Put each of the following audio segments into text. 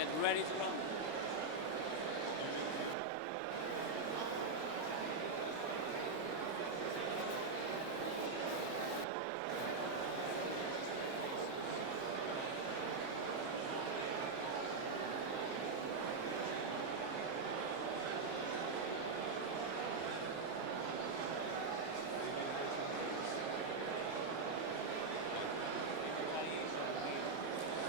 Get ready to run.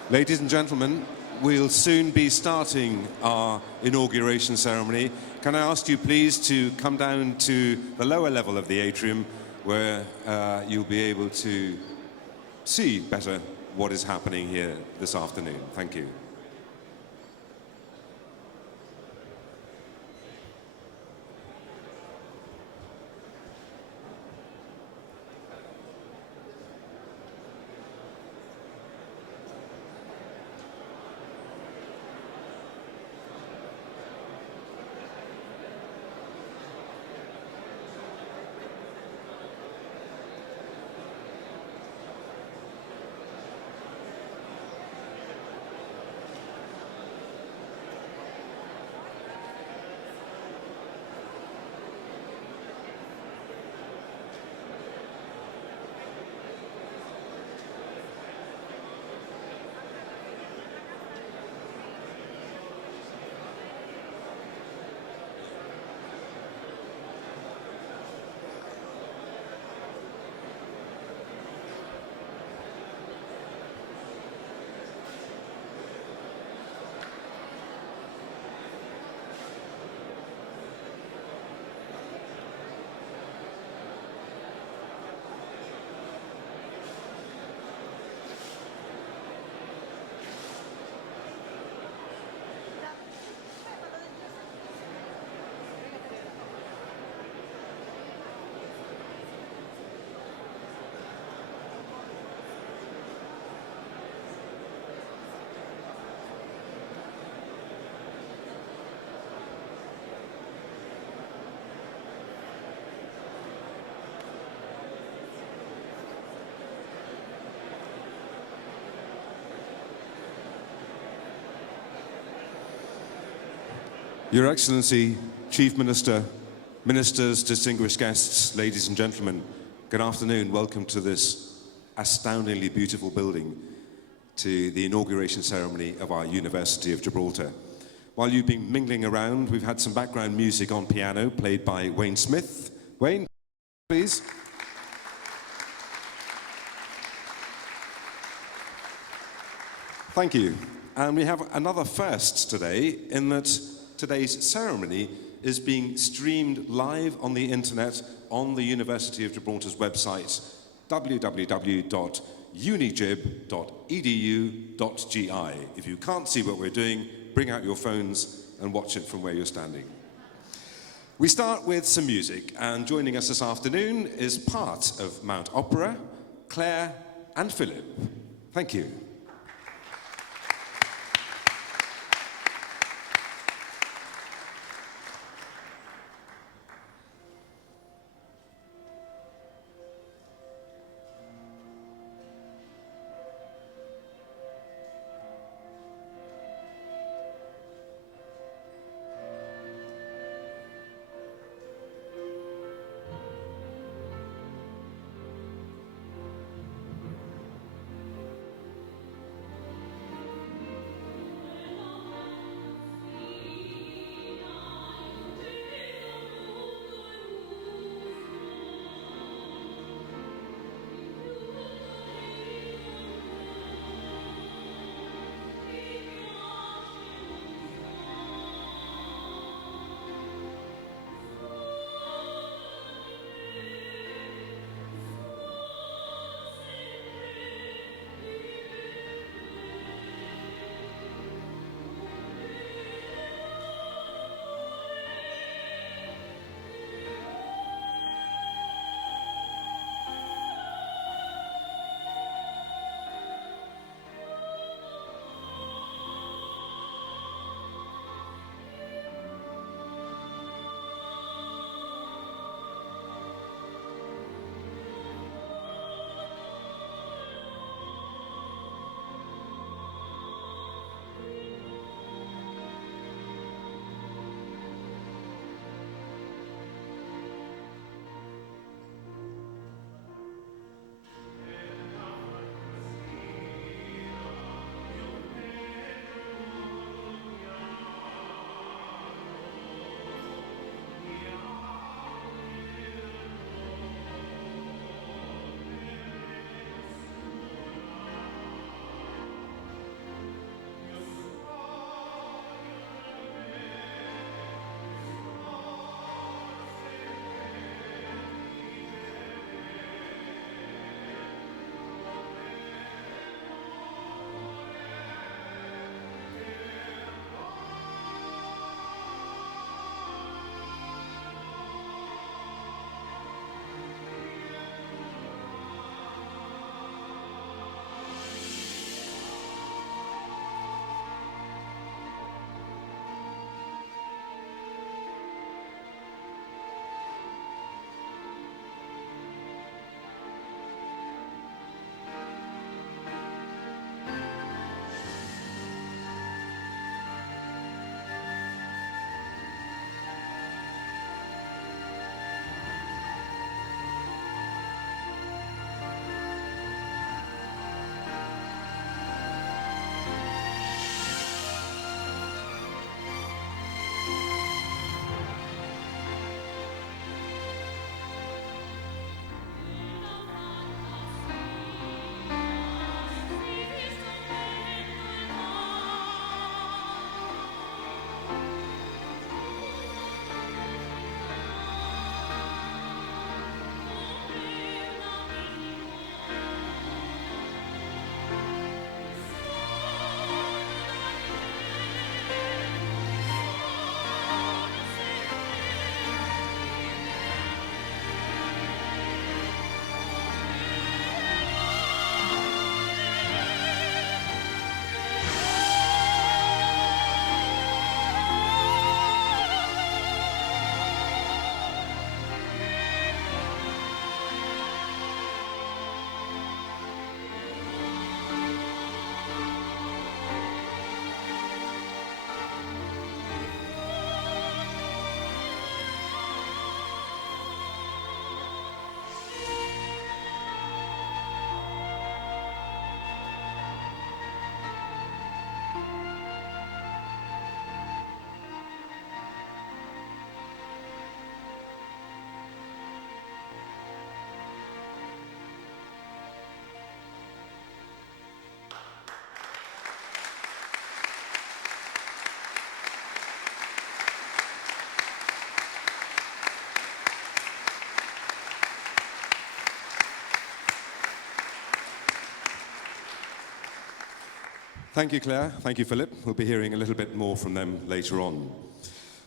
Ladies and gentlemen, we'll soon be starting our inauguration ceremony. Can I ask you please to come down to the lower level of the atrium where you'll be able to see better what is happening here this afternoon. Thank you. Your Excellency, Chief Minister, ministers, distinguished guests, ladies and gentlemen, good afternoon. Welcome to this astoundingly beautiful building, to the inauguration ceremony of our University of Gibraltar. While you've been mingling around, we've had some background music on piano played by Wayne Smith. Wayne, please. Thank you. And we have another first today, in that today's ceremony is being streamed live on the internet on the University of Gibraltar's website, www.unigib.edu.gi. If you can't see what we're doing, bring out your phones and watch it from where you're standing. We start with some music, and joining us this afternoon is part of Mount Opera, Claire and Philip. Thank you. Thank you, Claire. Thank you, Philip. We'll be hearing a little bit more from them later on.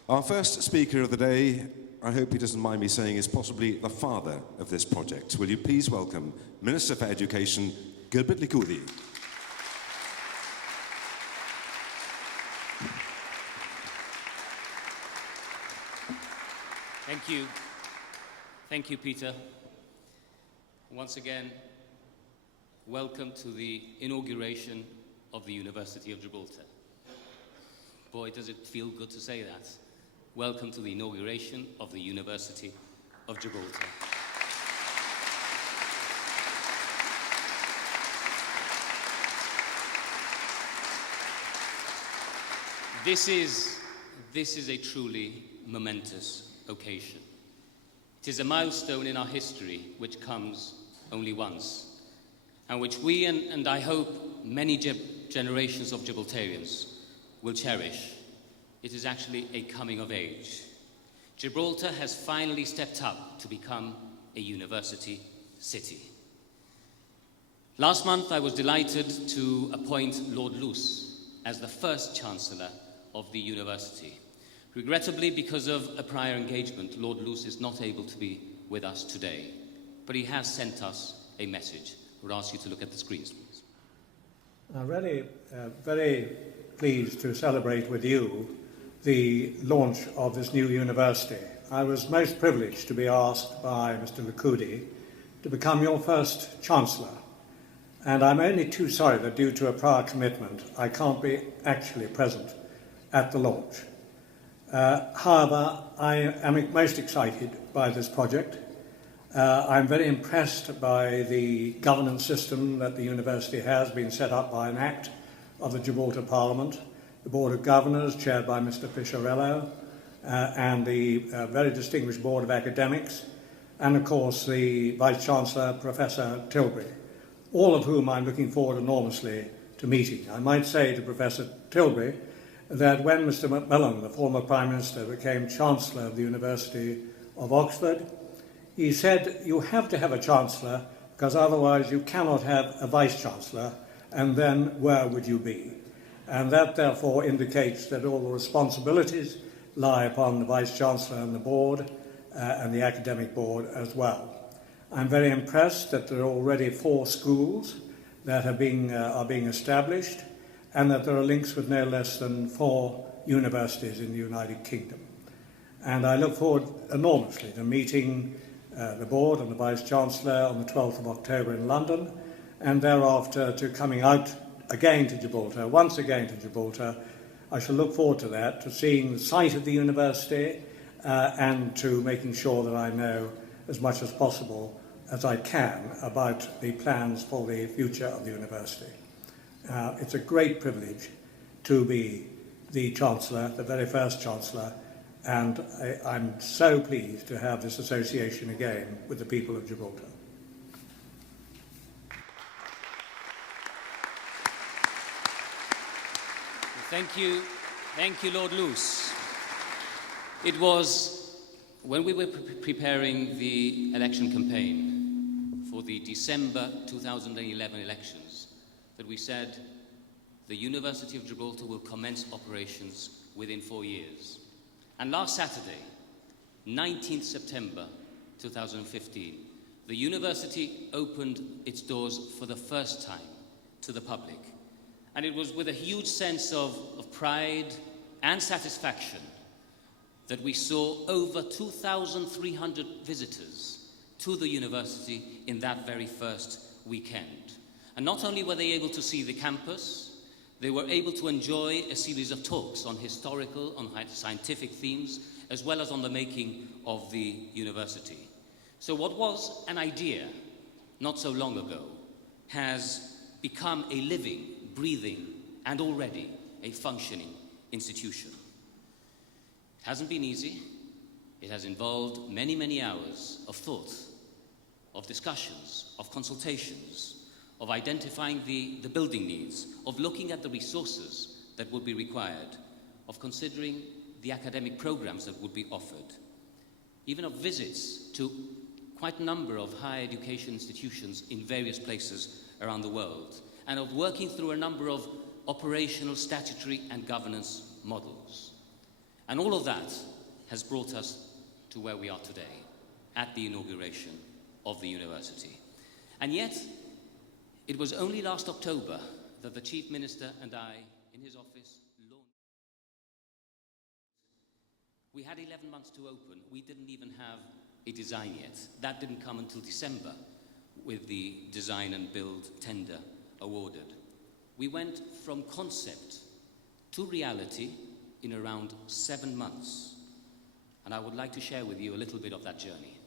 Our first speaker of the day, I hope he doesn't mind me saying, is possibly the father of this project. Will you please welcome Minister for Education, Gilbert Licoudi. Thank you. Thank you, Peter. Once again, welcome to the inauguration of the University of Gibraltar. Boy, does it feel good to say that. Welcome to the inauguration of the University of Gibraltar. This is a truly momentous occasion. It is a milestone in our history which comes only once, and which we and I hope many generations of Gibraltarians will cherish. It is actually a coming of age. Gibraltar has finally stepped up to become a university city. Last month I was delighted to appoint Lord Luce as the first Chancellor of the university. Regrettably, because of a prior engagement, Lord Luce is not able to be with us today, but he has sent us a message. I would ask you to look at the screens, please. I'm really very pleased to celebrate with you the launch of this new university. I was most privileged to be asked by Mr. Licoudi to become your first Chancellor, and I'm only too sorry that due to a prior commitment I can't be actually present at the launch. However, I am most excited by this project. I'm very impressed by the governance system that the university has been set up by an act of the Gibraltar Parliament, the Board of Governors, chaired by Mr. Fischerello, and the very distinguished Board of Academics, and of course the Vice-Chancellor, Professor Tilbury, all of whom I'm looking forward enormously to meeting. I might say to Professor Tilbury that when Mr. Macmillan, the former Prime Minister, became Chancellor of the University of Oxford, he said, you have to have a Chancellor because otherwise you cannot have a Vice-Chancellor, and then where would you be? And that therefore indicates that all the responsibilities lie upon the Vice-Chancellor and the Board, and the Academic Board as well. I'm very impressed that there are already 4 schools that are being established, and that there are links with no less than 4 universities in the United Kingdom. And I look forward enormously to meeting the Board and the Vice-Chancellor on the 12th of October in London, and thereafter to coming out again to Gibraltar, once again to Gibraltar. I shall look forward to that, to seeing the site of the university and to making sure that I know as much as possible as I can about the plans for the future of the university. It's a great privilege to be the Chancellor, the very first Chancellor, and I'm so pleased to have this association again with the people of Gibraltar. Thank you, Lord Luce. It was when we were preparing the election campaign for the December 2011 elections that we said the University of Gibraltar will commence operations within 4 years. And last Saturday, 19th September 2015, the university opened its doors for the first time to the public. And it was with a huge sense of pride and satisfaction that we saw over 2,300 visitors to the university in that very first weekend. And not only were they able to see the campus, they were able to enjoy a series of talks on historical, on scientific themes, as well as on the making of the university. So what was an idea not so long ago has become a living, breathing, and already a functioning institution. It hasn't been easy. It has involved many, many hours of thought, of discussions, of consultations, of identifying the building needs, of looking at the resources that would be required, of considering the academic programs that would be offered, even of visits to quite a number of higher education institutions in various places around the world, and of working through a number of operational, statutory and governance models. And all of that has brought us to where we are today, at the inauguration of the university. And yet, it was only last October that the Chief Minister and I, in his office, launched. We had 11 months to open. We didn't even have a design yet. That didn't come until December, with the design and build tender awarded. We went from concept to reality in around 7 months. And I would like to share with you a little bit of that journey.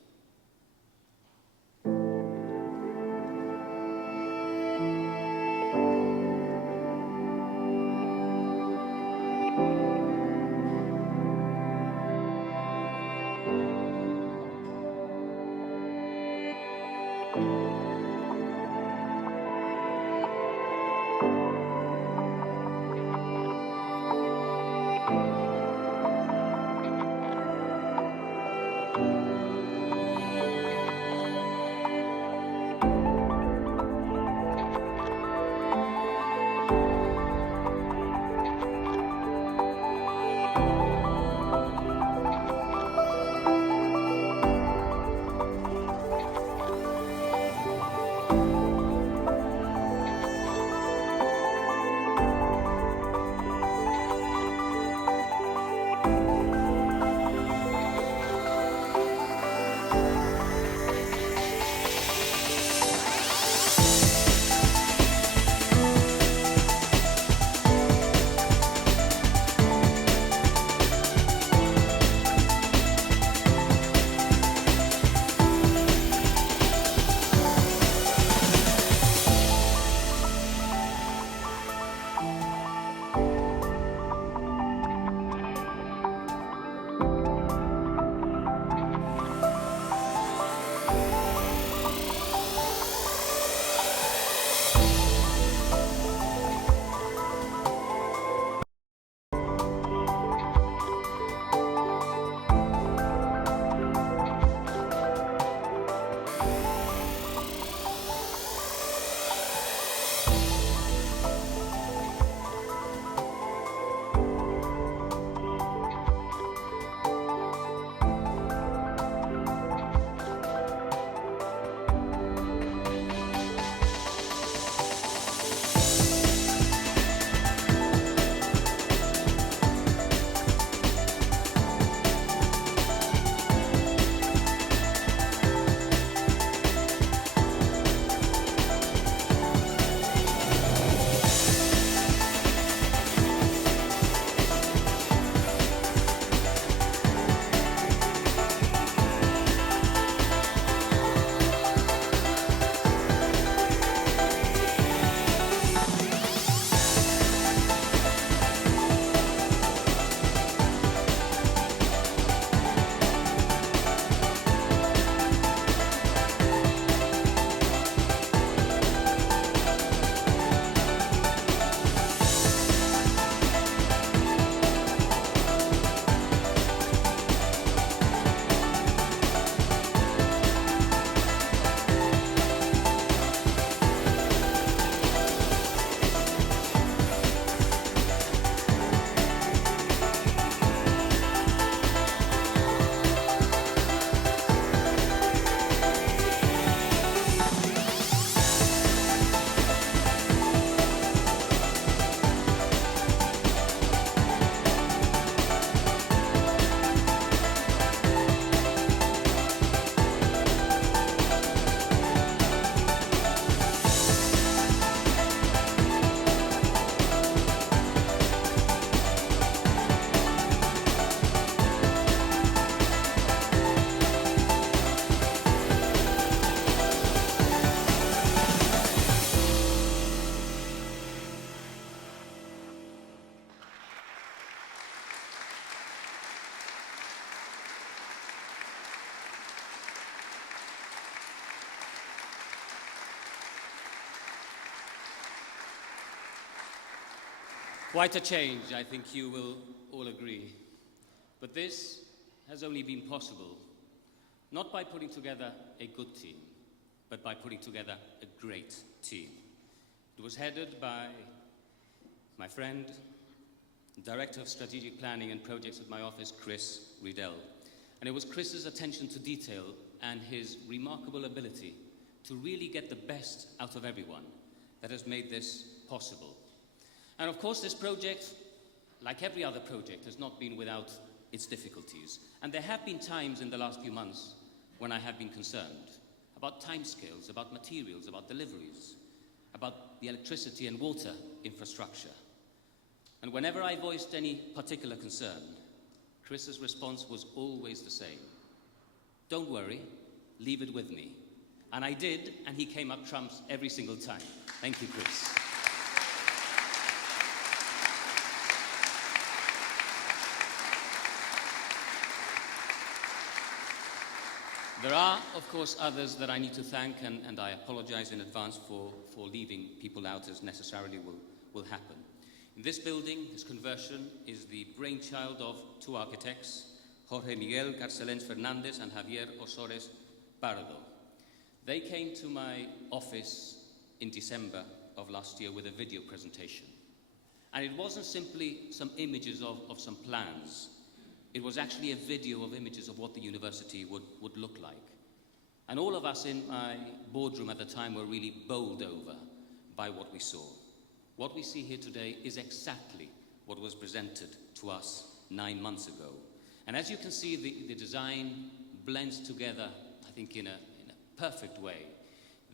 Quite a change, I think you will all agree. But this has only been possible not by putting together a good team, but by putting together a great team. It was headed by my friend, Director of Strategic Planning and Projects at my office, Chris Riedel. And it was Chris's attention to detail and his remarkable ability to really get the best out of everyone that has made this possible. And of course, this project, like every other project, has not been without its difficulties. And there have been times in the last few months when I have been concerned about timescales, about materials, about deliveries, about the electricity and water infrastructure. And whenever I voiced any particular concern, Chris's response was always the same. Don't worry, leave it with me. And I did, and he came up trumps every single time. Thank you, Chris. There are, of course, others that I need to thank, and I apologize in advance for leaving people out, as necessarily will happen. In this building, this conversion is the brainchild of two architects, Jorge Miguel Carcelens Fernandez and Javier Osores Pardo. They came to my office in December of last year with a video presentation. And it wasn't simply some images of some plans. It was actually a video of images of what the university would look like. And all of us in my boardroom at the time were really bowled over by what we saw. What we see here today is exactly what was presented to us 9 months ago. And as you can see, the design blends together, I think, in a perfect way,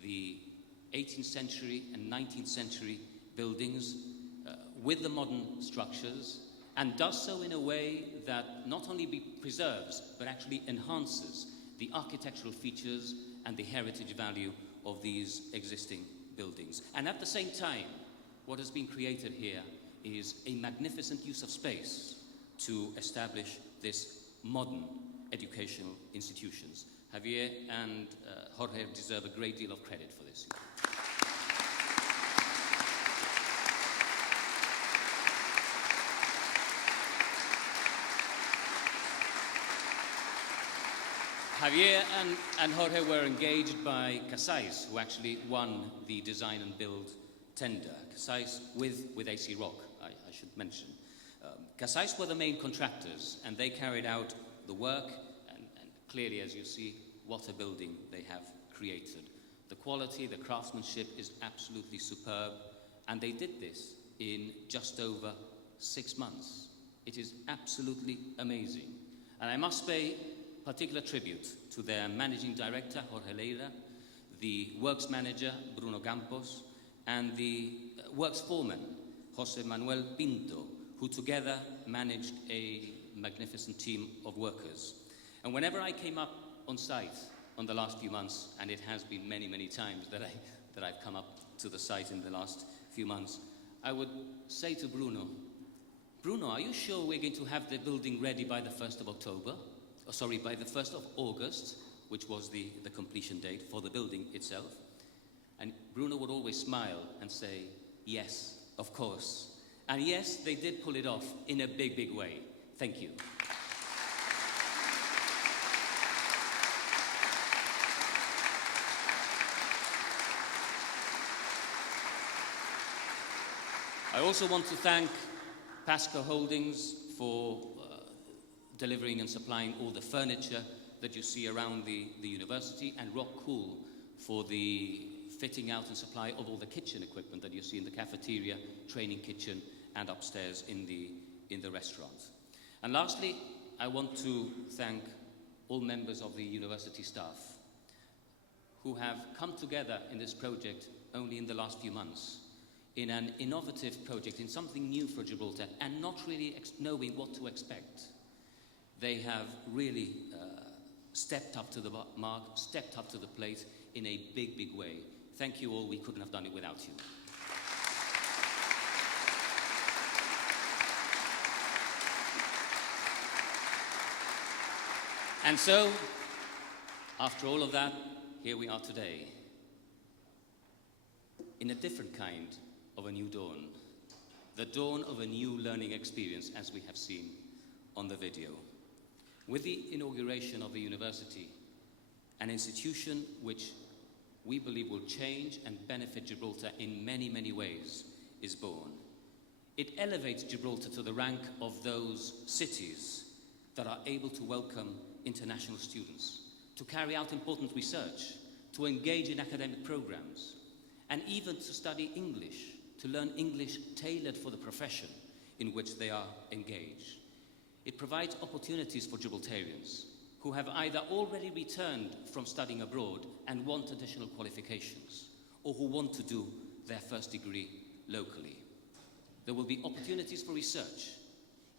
the 18th century and 19th century buildings with the modern structures, and does so in a way that not only preserves, but actually enhances the architectural features and the heritage value of these existing buildings. And at the same time, what has been created here is a magnificent use of space to establish this modern educational institutions. Javier and Jorge deserve a great deal of credit for this. Javier and Jorge were engaged by Casais, who actually won the design and build tender. Casais with AC Rock, I should mention. Casais were the main contractors, and they carried out the work, and clearly, as you see, what a building they have created. The quality, the craftsmanship is absolutely superb, and they did this in just over 6 months. It is absolutely amazing. And I must pay particular tribute to their managing director, Jorge Leira, the works manager, Bruno Campos, and the works foreman, Jose Manuel Pinto, who together managed a magnificent team of workers. And whenever I came up on site on the last few months, and it has been many, many times that I've come up to the site in the last few months, I would say to Bruno, are you sure we're going to have the building ready by the 1st of October? By the 1st of August, which was the completion date for the building itself. And Bruno would always smile and say, yes, of course. And yes, they did pull it off in a big, big way. Thank you. I also want to thank Pasco Holdings for delivering and supplying all the furniture that you see around the university, and Rock Cool for the fitting out and supply of all the kitchen equipment that you see in the cafeteria, training kitchen, and upstairs in the restaurant. And lastly, I want to thank all members of the university staff who have come together in this project only in the last few months, in an innovative project, in something new for Gibraltar, and not really knowing what to expect. They have really stepped up to the mark, stepped up to the plate in a big, big way. Thank you all. We couldn't have done it without you. And so, after all of that, here we are today, in a different kind of a new dawn, the dawn of a new learning experience, as we have seen on the video. With the inauguration of the university, an institution which we believe will change and benefit Gibraltar in many, many ways is born. It elevates Gibraltar to the rank of those cities that are able to welcome international students, to carry out important research, to engage in academic programs, and even to study English, to learn English tailored for the profession in which they are engaged. It provides opportunities for Gibraltarians who have either already returned from studying abroad and want additional qualifications, or who want to do their first degree locally. There will be opportunities for research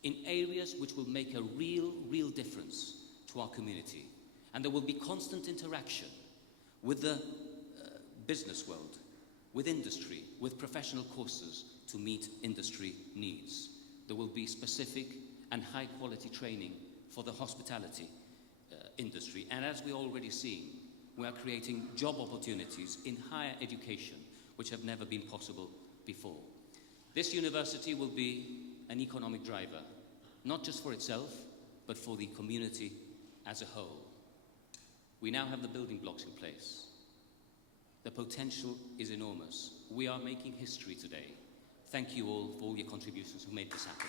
in areas which will make a real difference to our community. And there will be constant interaction with the business world, with industry, with professional courses to meet industry needs. There will be specific and high quality training for the hospitality industry. And as we're already seeing, we are creating job opportunities in higher education which have never been possible before. This university will be an economic driver, not just for itself, but for the community as a whole. We now have the building blocks in place. The potential is enormous. We are making history today. Thank you all for all your contributions who made this happen.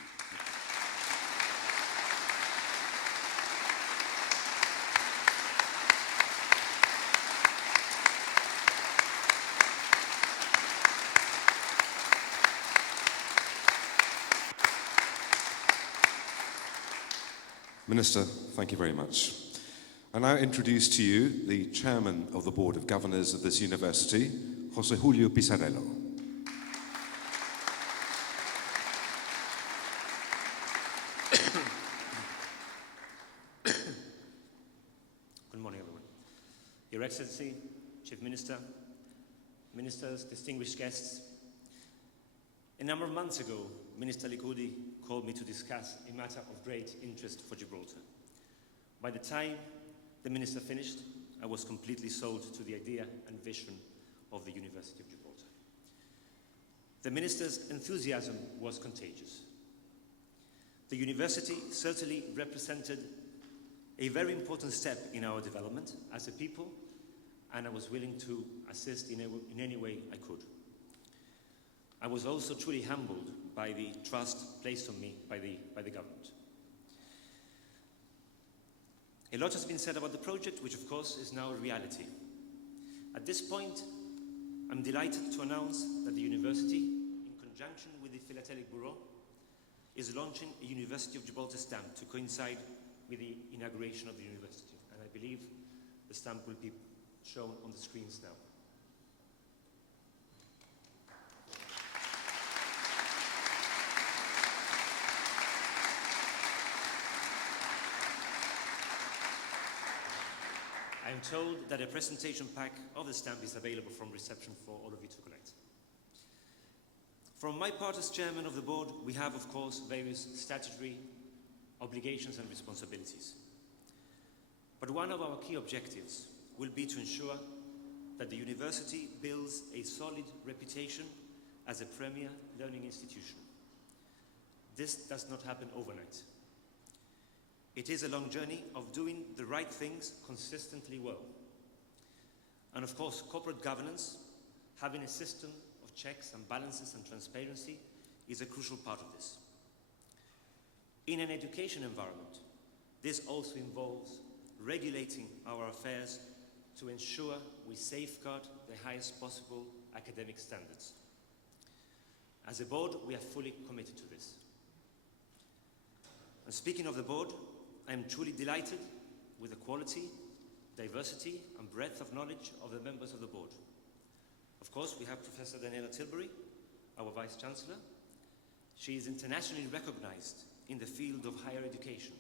Minister, thank you very much. I now introduce to you the Chairman of the Board of Governors of this university, José Julio Pizarello. Good morning, everyone. Your Excellency, Chief Minister, Ministers, distinguished guests. A number of months ago, Minister Licoudi called me to discuss a matter of great interest for Gibraltar. By the time the Minister finished, I was completely sold to the idea and vision of the University of Gibraltar. The Minister's enthusiasm was contagious. The University certainly represented a very important step in our development as a people, and I was willing to assist in any way I could. I was also truly humbled by the trust placed on me by the government. A lot has been said about the project, which of course is now a reality. At this point, I'm delighted to announce that the university, in conjunction with the Philatelic Bureau, is launching a University of Gibraltar stamp to coincide with the inauguration of the university. And I believe the stamp will be shown on the screens now. I am told that a presentation pack of the stamp is available from reception for all of you to collect. From my part as chairman of the board, we have, of course, various statutory obligations and responsibilities. But one of our key objectives will be to ensure that the university builds a solid reputation as a premier learning institution. This does not happen overnight. It is a long journey of doing the right things consistently well. And of course, corporate governance, having a system of checks and balances and transparency, is a crucial part of this. In an education environment, this also involves regulating our affairs to ensure we safeguard the highest possible academic standards. As a board, we are fully committed to this. And speaking of the board, I am truly delighted with the quality, diversity, and breadth of knowledge of the members of the board. Of course, we have Professor Daniela Tilbury, our Vice-Chancellor. She is internationally recognized in the field of higher education,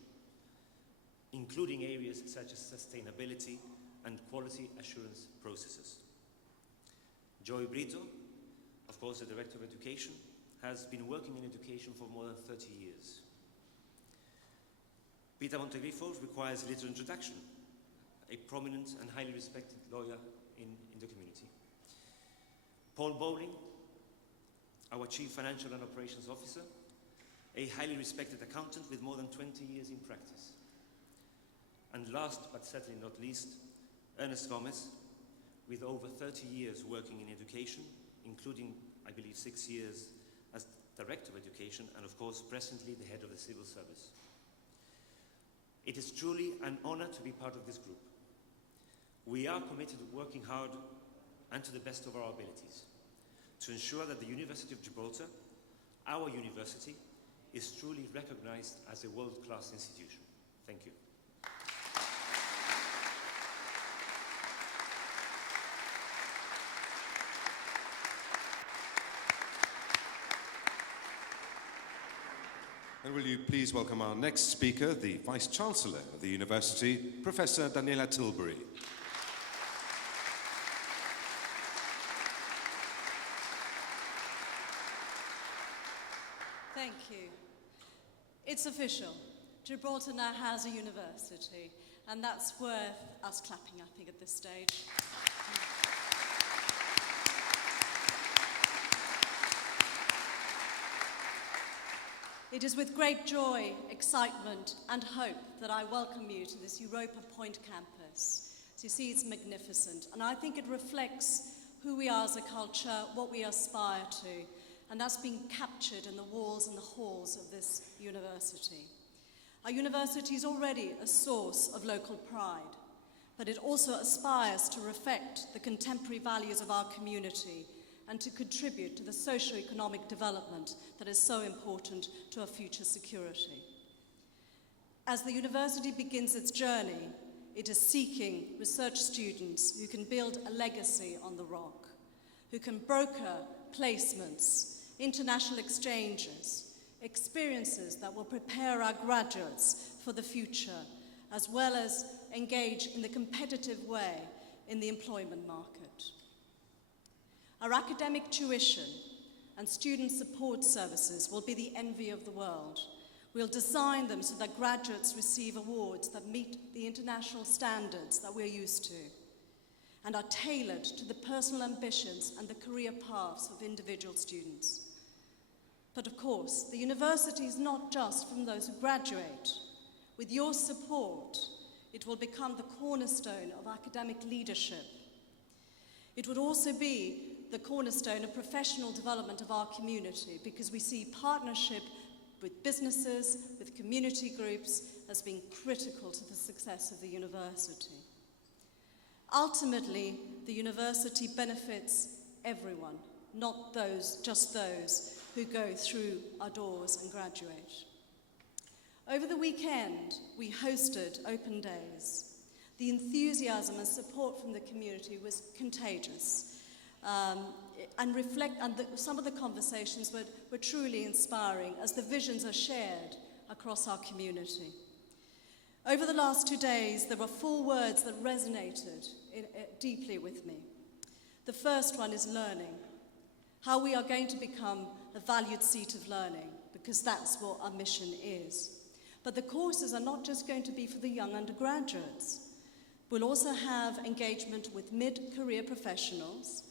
including areas such as sustainability and quality assurance processes. Joy Brito, of course, the Director of Education, has been working in education for more than 30 years. Peter Montegrifo requires little introduction, a prominent and highly respected lawyer in the community. Paul Bowling, our Chief Financial and Operations Officer, a highly respected accountant with more than 20 years in practice. And last, but certainly not least, Ernest Gomez, with over 30 years working in education, including, I believe, 6 years as Director of Education, and of course, presently the head of the civil service. It is truly an honor to be part of this group. We are committed to working hard and to the best of our abilities to ensure that the University of Gibraltar, our university, is truly recognized as a world-class institution. Thank you. And will you please welcome our next speaker, the Vice-Chancellor of the University, Professor Daniela Tilbury. Thank you. It's official. Gibraltar now has a university, and that's worth us clapping, I think, at this stage. It is with great joy, excitement, and hope that I welcome you to this Europa Point campus. As you see, it's magnificent, and I think it reflects who we are as a culture, what we aspire to, and that's being captured in the walls and the halls of this university. Our university is already a source of local pride, but it also aspires to reflect the contemporary values of our community and to contribute to the socio-economic development that is so important to our future security. As the university begins its journey, it is seeking research students who can build a legacy on the rock, who can broker placements, international exchanges, experiences that will prepare our graduates for the future, as well as engage in the competitive way in the employment market. Our academic tuition and student support services will be the envy of the world. We'll design them so that graduates receive awards that meet the international standards that we're used to and are tailored to the personal ambitions and the career paths of individual students. But of course, the university is not just from those who graduate. With your support, it will become the cornerstone of academic leadership. It would also be the cornerstone of professional development of our community, because we see partnership with businesses, with community groups, as being critical to the success of the university. Ultimately, the university benefits everyone, not just those who go through our doors and graduate. Over the weekend, we hosted open days. The enthusiasm and support from the community was contagious. Some of the conversations were truly inspiring as the visions are shared across our community. Over the last 2 days, there were 4 words that resonated deeply with me. The first one is learning, how we are going to become a valued seat of learning, because that's what our mission is. But the courses are not just going to be for the young undergraduates. We'll also have engagement with mid-career professionals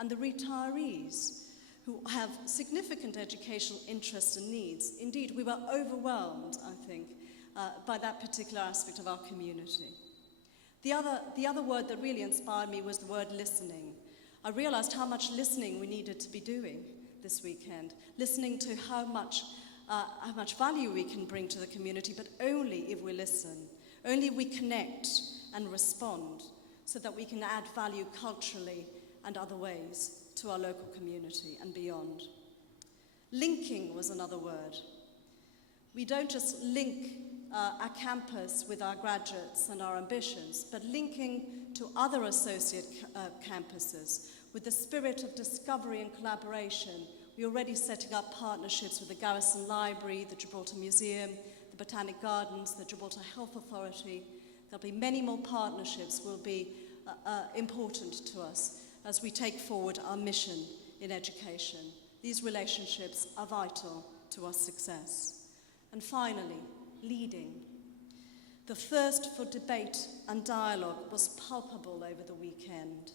and the retirees who have significant educational interests and needs. Indeed, we were overwhelmed, I think, by that particular aspect of our community. The other word that really inspired me was the word listening. I realized how much listening we needed to be doing this weekend, listening to how much value we can bring to the community, but only if we listen, only if we connect and respond, so that we can add value culturally and other ways to our local community and beyond. Linking was another word. We don't just link our campus with our graduates and our ambitions, but linking to other associate campuses with the spirit of discovery and collaboration. We're already setting up partnerships with the Garrison Library, the Gibraltar Museum, the Botanic Gardens, the Gibraltar Health Authority. There'll be many more partnerships will be important to us as we take forward our mission in education. These relationships are vital to our success. And finally, leading. The thirst for debate and dialogue was palpable over the weekend.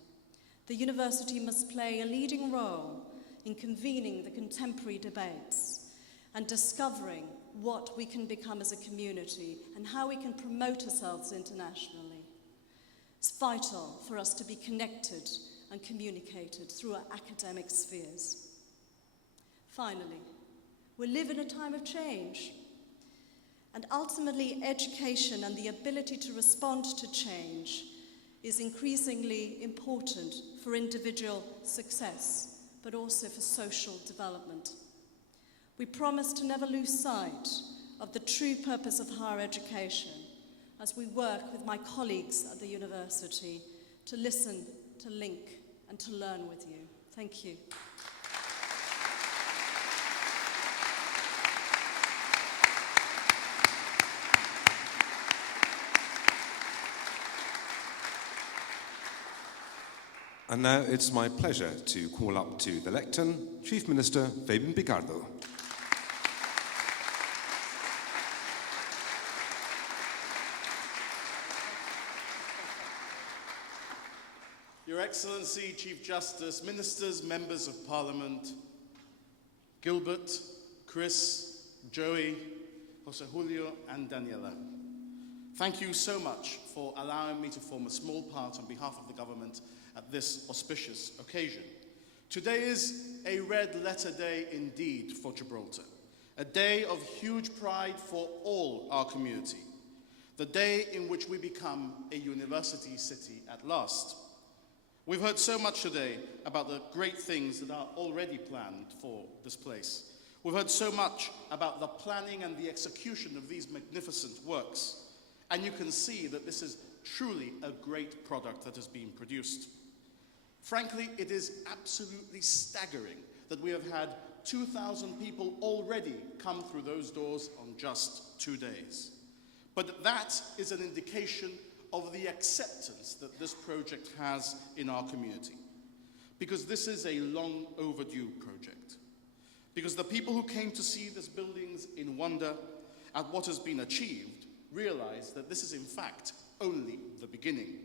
The university must play a leading role in convening the contemporary debates and discovering what we can become as a community and how we can promote ourselves internationally. It's vital for us to be connected and communicated through our academic spheres. Finally, We live in a time of change. And ultimately, education and the ability to respond to change is increasingly important for individual success, but also for social development. We promise to never lose sight of the true purpose of higher education as we work with my colleagues at the university to listen, to link, and to learn with you. Thank you. And now it's my pleasure to call up to the lectern, Chief Minister Fabian Picardo. Your Excellency, Chief Justice, Ministers, Members of Parliament, Gilbert, Chris, Joey, Jose Julio, and Daniela. Thank you so much for allowing me to form a small part on behalf of the government at this auspicious occasion. Today is a red letter day indeed for Gibraltar, a day of huge pride for all our community, the day in which we become a university city at last. We've heard so much today about the great things that are already planned for this place. We've heard so much about the planning and the execution of these magnificent works. And you can see that this is truly a great product that has been produced. Frankly, it is absolutely staggering that we have had 2,000 people already come through those doors on just 2 days. But that is an indication of the acceptance that this project has in our community. Because this is a long overdue project. Because the people who came to see these buildings in wonder at what has been achieved realize that this is in fact only the beginning.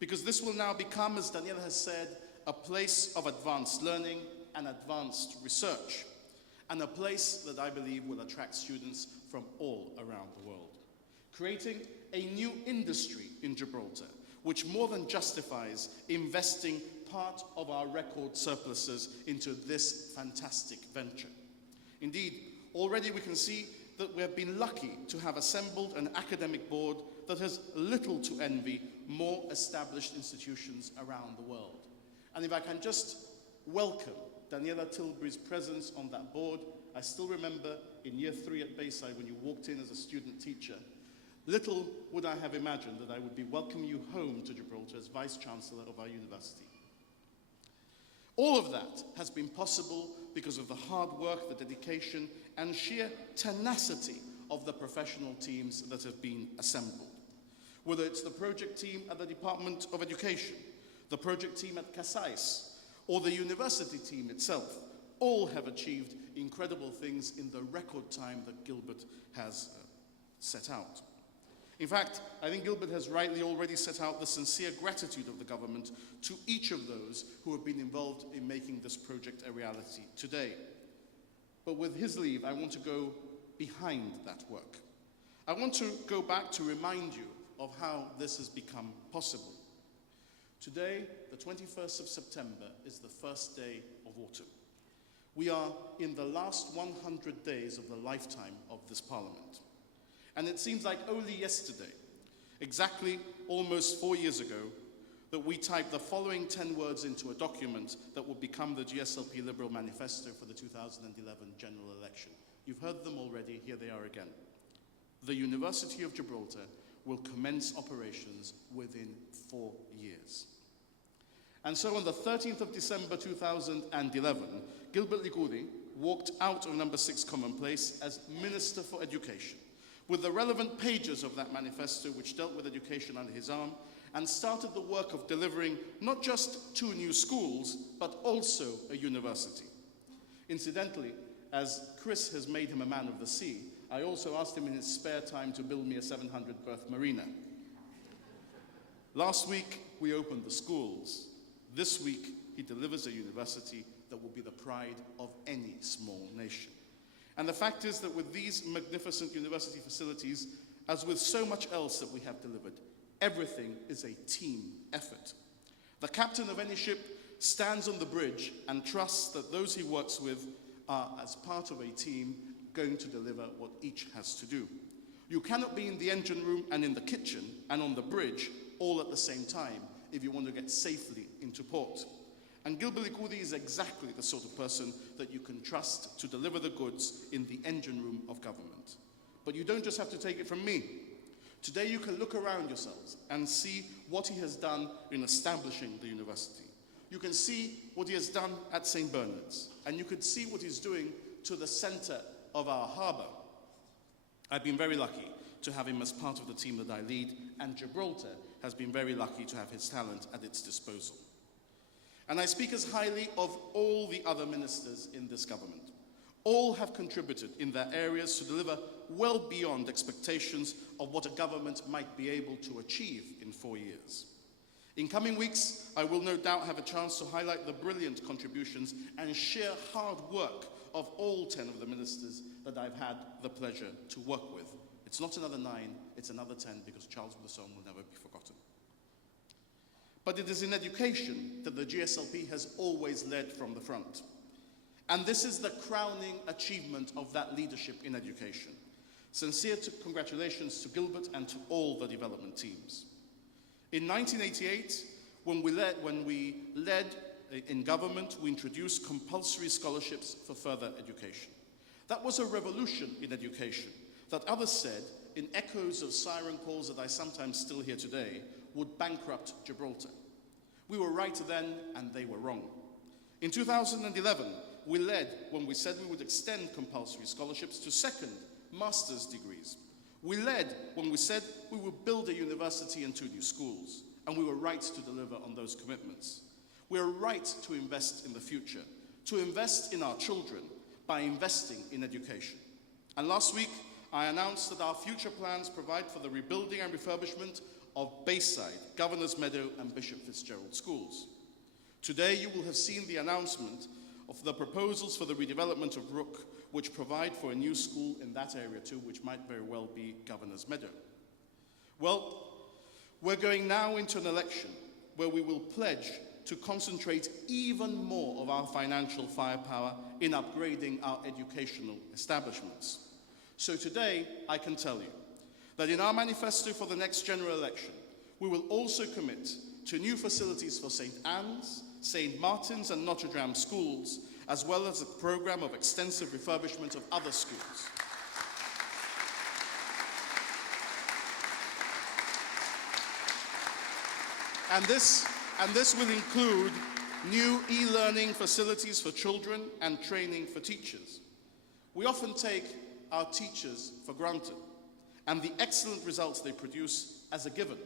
Because this will now become, as Daniela has said, a place of advanced learning and advanced research, and a place that I believe will attract students from all around the world, creating a new industry in Gibraltar, which more than justifies investing part of our record surpluses into this fantastic venture. Indeed, already we can see that we have been lucky to have assembled an academic board that has little to envy more established institutions around the world. And if I can just welcome Daniela Tilbury's presence on that board, I still remember in year 3 at Bayside when you walked in as a student teacher, little would I have imagined that I would be welcoming you home to Gibraltar as Vice-Chancellor of our university. All of that has been possible because of the hard work, the dedication, and sheer tenacity of the professional teams that have been assembled. Whether it's the project team at the Department of Education, the project team at Casais, or the university team itself, all have achieved incredible things in the record time that Gilbert has set out. In fact, I think Gilbert has rightly already set out the sincere gratitude of the government to each of those who have been involved in making this project a reality today. But with his leave, I want to go behind that work. I want to go back to remind you of how this has become possible. Today, the 21st of September, is the first day of autumn. We are in the last 100 days of the lifetime of this Parliament. And it seems like only yesterday, exactly almost 4 years ago, that we typed the following 10 words into a document that will become the GSLP Liberal Manifesto for the 2011 general election. You've heard them already, here they are again. The University of Gibraltar will commence operations within 4 years. And so on the 13th of December 2011, Gilbert Licoudi walked out of number 6 Commonplace as Minister for Education, with the relevant pages of that manifesto which dealt with education under his arm, and started the work of delivering not just 2 new schools, but also a university. Incidentally, as Chris has made him a man of the sea, I also asked him in his spare time to build me a 700-berth marina. Last week, we opened the schools. This week, he delivers a university that will be the pride of any small nation. And the fact is that with these magnificent university facilities, as with so much else that we have delivered, everything is a team effort. The captain of any ship stands on the bridge and trusts that those he works with are, as part of a team, going to deliver what each has to do. You cannot be in the engine room and in the kitchen and on the bridge all at the same time if you want to get safely into port. And Gilbert Likudi is exactly the sort of person that you can trust to deliver the goods in the engine room of government. But you don't just have to take it from me. Today you can look around yourselves and see what he has done in establishing the university. You can see what he has done at St. Bernard's, and you could see what he's doing to the center of our harbour. I've been very lucky to have him as part of the team that I lead, and Gibraltar has been very lucky to have his talent at its disposal. And I speak as highly of all the other ministers in this government. All have contributed in their areas to deliver well beyond expectations of what a government might be able to achieve in 4 years. In coming weeks, I will no doubt have a chance to highlight the brilliant contributions and sheer hard work of all 10 of the ministers that I've had the pleasure to work with. It's not another 9, it's another 10, because Charles Blasson will never be forgotten. But it is in education that the GSLP has always led from the front. And this is the crowning achievement of that leadership in education. Sincere congratulations to Gilbert and to all the development teams. In 1988, when we led in government, we introduced compulsory scholarships for further education. That was a revolution in education that others said, in echoes of siren calls that I sometimes still hear today, would bankrupt Gibraltar. We were right then, and they were wrong. In 2011, we led when we said we would extend compulsory scholarships to second master's degrees. We led when we said we would build a university and 2 new schools, and we were right to deliver on those commitments. We are right to invest in the future, to invest in our children by investing in education. And last week, I announced that our future plans provide for the rebuilding and refurbishment of Bayside, Governor's Meadow, and Bishop Fitzgerald schools. Today, you will have seen the announcement of the proposals for the redevelopment of Rook, which provide for a new school in that area too, which might very well be Governor's Meadow. Well, we're going now into an election where we will pledge to concentrate even more of our financial firepower in upgrading our educational establishments. So today, I can tell you that in our manifesto for the next general election, we will also commit to new facilities for St. Anne's, St. Martin's and Notre Dame schools, as well as a program of extensive refurbishment of other schools. And this will include new e-learning facilities for children and training for teachers. We often take our teachers for granted and the excellent results they produce as a given.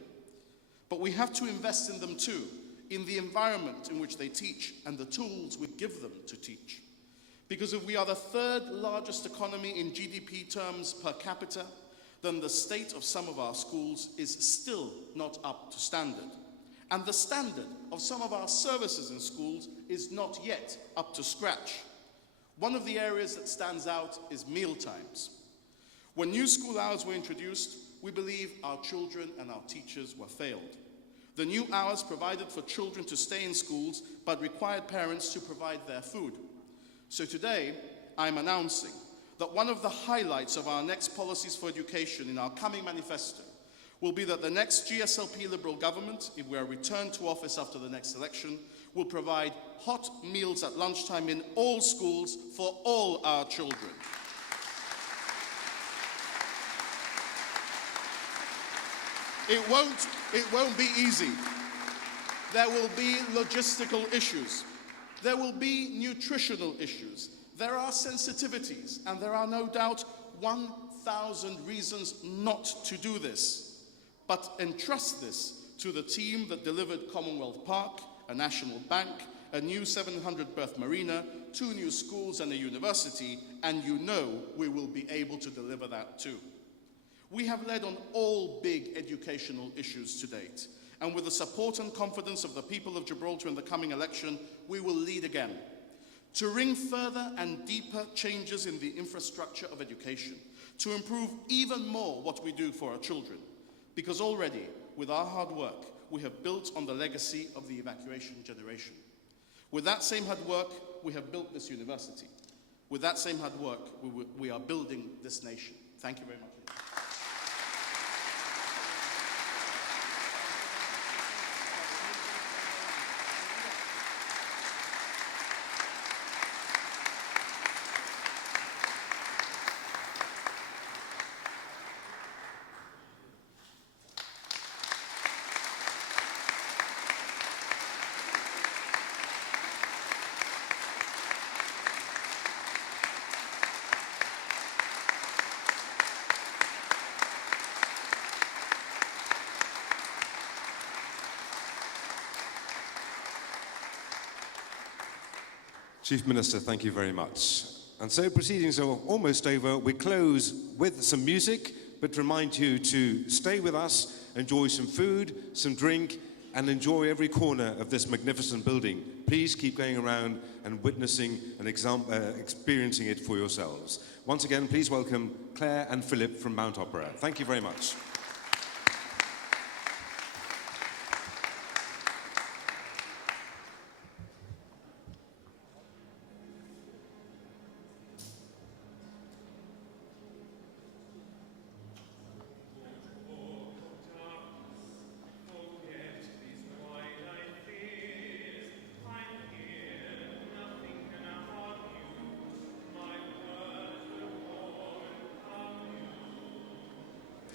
But we have to invest in them too, in the environment in which they teach and the tools we give them to teach. Because if we are the 3rd largest economy in GDP terms per capita, then the state of some of our schools is still not up to standard. And the standard of some of our services in schools is not yet up to scratch. One of the areas that stands out is meal times. When new school hours were introduced, we believe our children and our teachers were failed. The new hours provided for children to stay in schools, but required parents to provide their food. So today, I'm announcing that one of the highlights of our next policies for education in our coming manifesto will be that the next GSLP Liberal government, if we are returned to office after the next election, will provide hot meals at lunchtime in all schools for all our children. It won't be easy. There will be logistical issues. There will be nutritional issues. There are sensitivities, and there are no doubt 1,000 reasons not to do this. But entrust this to the team that delivered Commonwealth Park, a national bank, a new 700-berth marina, 2 new schools and a university, and you know we will be able to deliver that too. We have led on all big educational issues to date, and with the support and confidence of the people of Gibraltar in the coming election, we will lead again to wring further and deeper changes in the infrastructure of education, to improve even more what we do for our children. Because already, with our hard work, we have built on the legacy of the evacuation generation. With that same hard work, we have built this university. With that same hard work, we are building this nation. Thank you very much. Chief Minister, thank you very much. And so proceedings are almost over. We close with some music, but remind you to stay with us, enjoy some food, some drink, and enjoy every corner of this magnificent building. Please keep going around and witnessing and experiencing it for yourselves. Once again, please welcome Claire and Philip from Mount Opera. Thank you very much.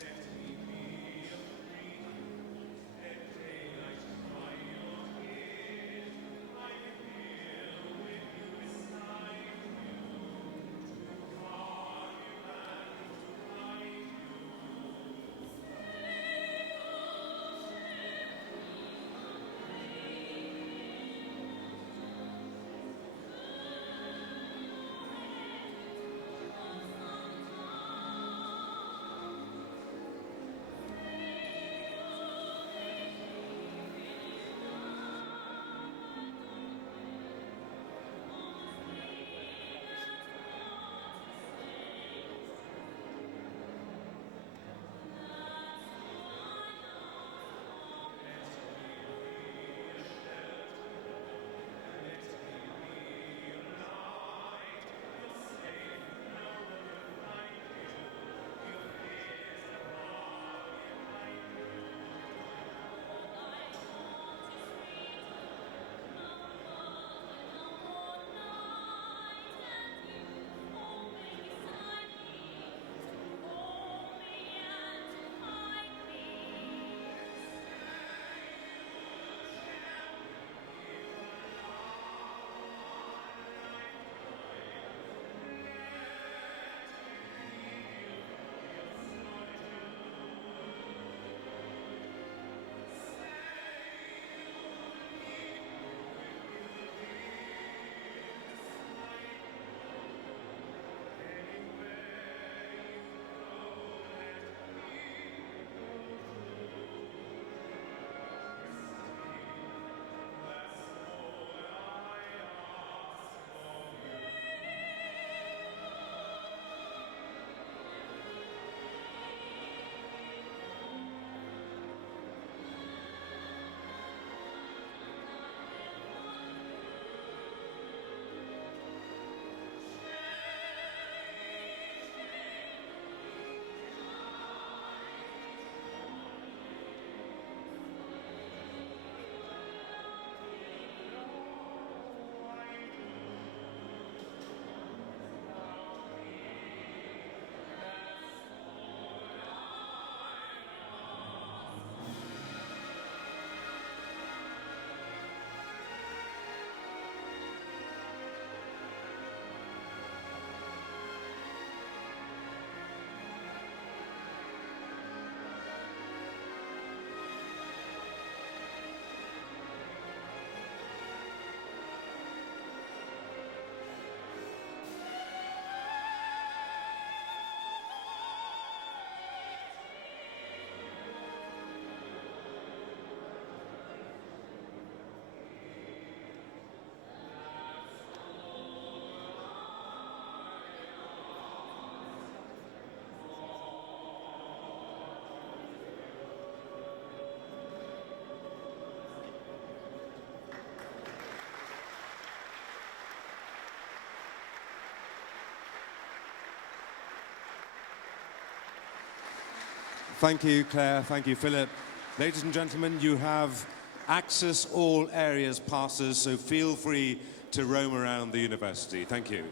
Let me Thank you, Claire. Thank you, Philip. Ladies and gentlemen, you have access all areas passes, so feel free to roam around the university. Thank you.